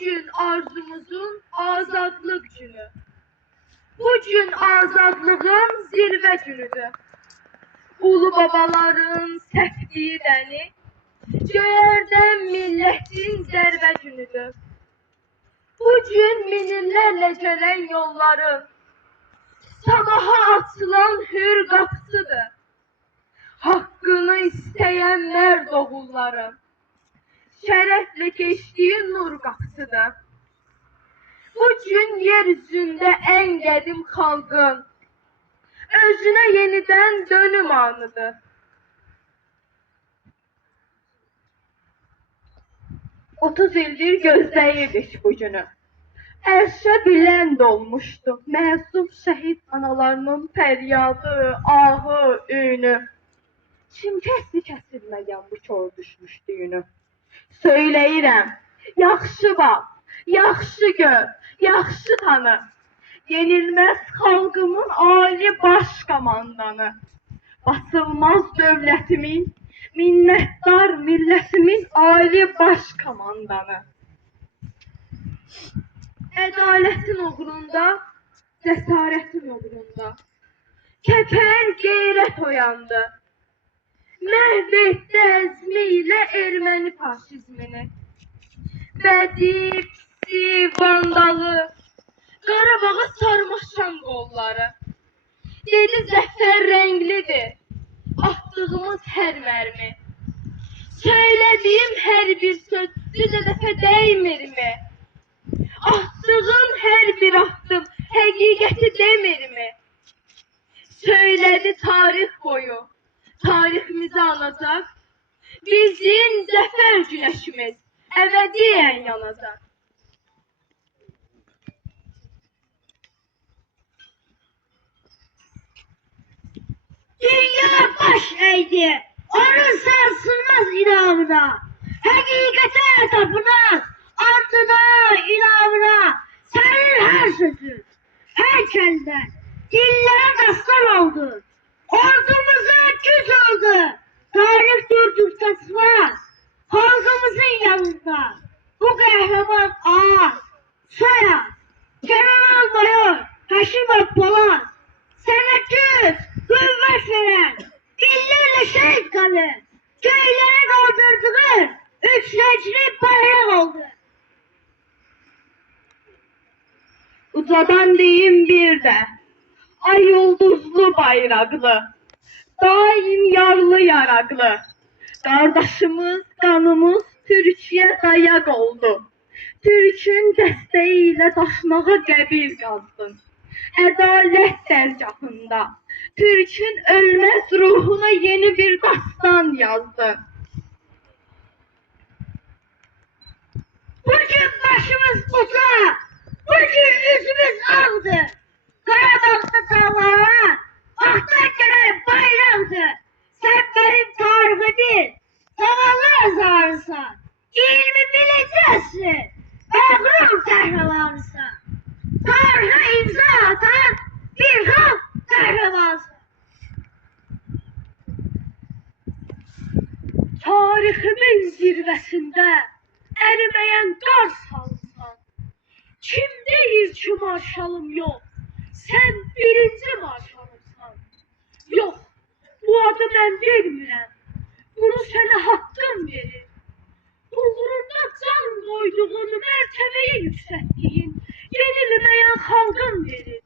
Bugün arzumuzun azadlık günü. Bugün azadlığın zirve günüdür. Ulu babaların səpdiyi dəni, göyərdən milletin zərbə günüdür. Bugün minillərlə gələn yolların, sabaha açılan hür qapısıdır. Hakkını isteyen mərd oğulların, şərəflə keçdiyi nur qapısıdır. Bugün yeryüzündə ən qədim xalqın özünə yenidən dönüm anıdır. Otuz ildir gözləyirdik bu günü. Ərşə bilənd olmuşdu məsum şəhid analarının fəryadı, ahı, ünü. Kim kəsilməyən bu kör düşmüş düyünü. Söyləyirəm, yaxşı bax, yaxşı gör, yaxşı tanı. Yenilməz xalqımın ali baş komandanı. Basılmaz dövlətimin, minnətdar millətimin ali baş komandanı. Ədalətin uğrunda, cəsarətin uğrunda kəpər qeyrət oyandı. Məhv etdi əzmiyle erməni faşizmini. Bədi, pisi, vandalı, Qarabağa sarmaşan qolları. Dedi zəfər rənglidir, atdığımız hər mərmi. Söylədiyim hər bir söz düzə dəfə dəymirmi? Attığım hər bir addım həqiqəti demirmi? Söylədi tarix boyu, tariximizi anacaq, bizim zəfər güneşimiz əbədiyyən yanacaq. Dünya baş eğdi, onun sarsılmaz inamına, hakikate tapınan, andına, inamına, senin her sözün, her kelden, dillere dastan oldu, ordumuza güç oldu, tarih durdurtmaz, halkımızın yanında, bu kahraman ağır, soyad, General Mayor, Haşim Akbalan, sana güç, kuvvet veren, binlerle şehit kanı, köylere doldurduğu üç reçli bayrak oldu. Ucadan deyim bir de, ay yıldızlı bayraklı, daim yarlı yaraklı. Kardeşimiz, kanımız Türkiye dayak oldu. Türk'ün dəstəyiyle daşmağa qəbir qazdın. Ədalət dərgahında Türk'ün ölmez ruhuna yeni bir dastan yazdı. Bugün başımız uza, bugün yüzümüz ağdı. Karabağ'da dağlara, aktan gelen bayramdı. Sen benim tarihimi, zavallı azarısan. İlmi bileceksin, mağrur kahramanısan. Tarihe imza atan bir halk kahramansın. Tarihimin zirvəsində əriməyən qar salsan. Kim deyir ki marşalım yok, sen birinci marşalımsan. Yok, bu adı ben vermirəm, bunu sənə haqqım verir. Uğrunda can koyduğun, mərtəbəyə yüksəltdiyin, yenilməyən xalqın verir.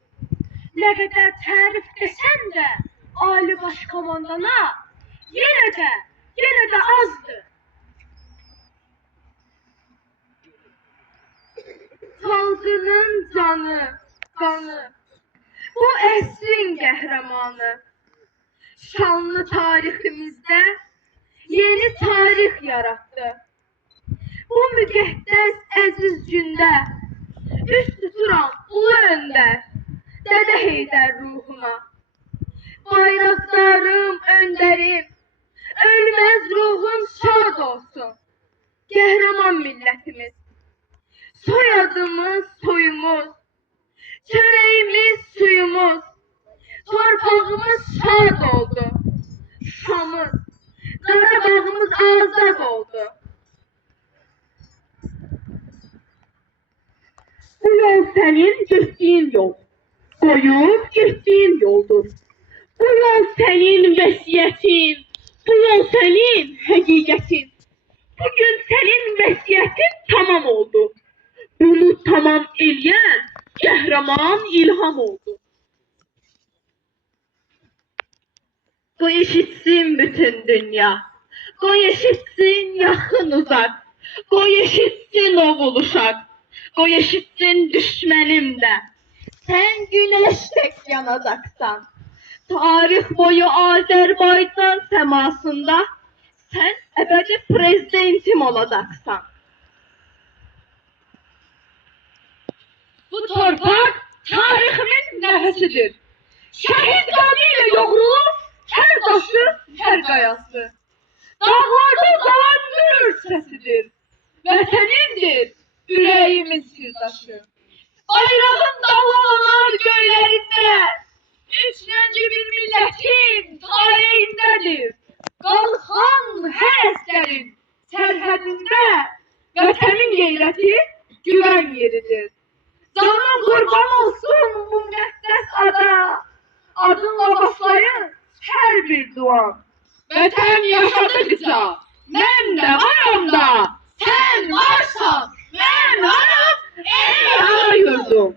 Ne kadar tərif desen de Ali Başkomandana yine de azdır. Xalqının canı, qanı, bu əsrin qəhrəmanı. Şanlı tariximizdə yeni tarix yarattı. Bu müqəddəs əziz gündə üst tuturam ulu öndər, Dədə Heydər ruhuna. Bayraqdarım, öndərim, ölməz ruhum şad olsun. Qəhrəman millətimiz, soyadımız, soyumuz, çörəyimiz, suyumuz, torpağımız şad oldu. Şamız, Qarabağımız azad oldu. senin getdiyin yol, koyup getdiyin yoldur. Bu yol senin vəsiyyətin, bu yol senin həqiqətin. Bugün senin vəsiyyətin tamam oldu. Bunu tamam eləyən qəhrəman İlham oldu. Qoy eşitsin bütün dünya. Qoy eşitsin yaxın uzaq. Qoy eşitsin oğul uşaq. Qoy eşitsin düşmənim də. Sən güneş tek yanacaksan. Tarih boyu Azerbaycan semasında sen ebedi prezidentim olacaksan. Bu torpaq tariximin nəfəsidir. Şəhid qanı ilə yoğrulur hər daşı, hər qayası. Dağlarda uzanan gürür səsidir. Vətənimdir ürəyimin sirdaşı. Bayrağın dalanan göylərində, üçüncü bir milletin tarihindədir. Qalxan hər əsgərin sərhədində vətənin qeyrəti güvən yeridir. Canım qurban olsun bu müqəddəs ada, adınla başlayın hər bir dua. Vətən yaşadıkca mən də varam da, sən varsan mən varım, ey ana yurdum.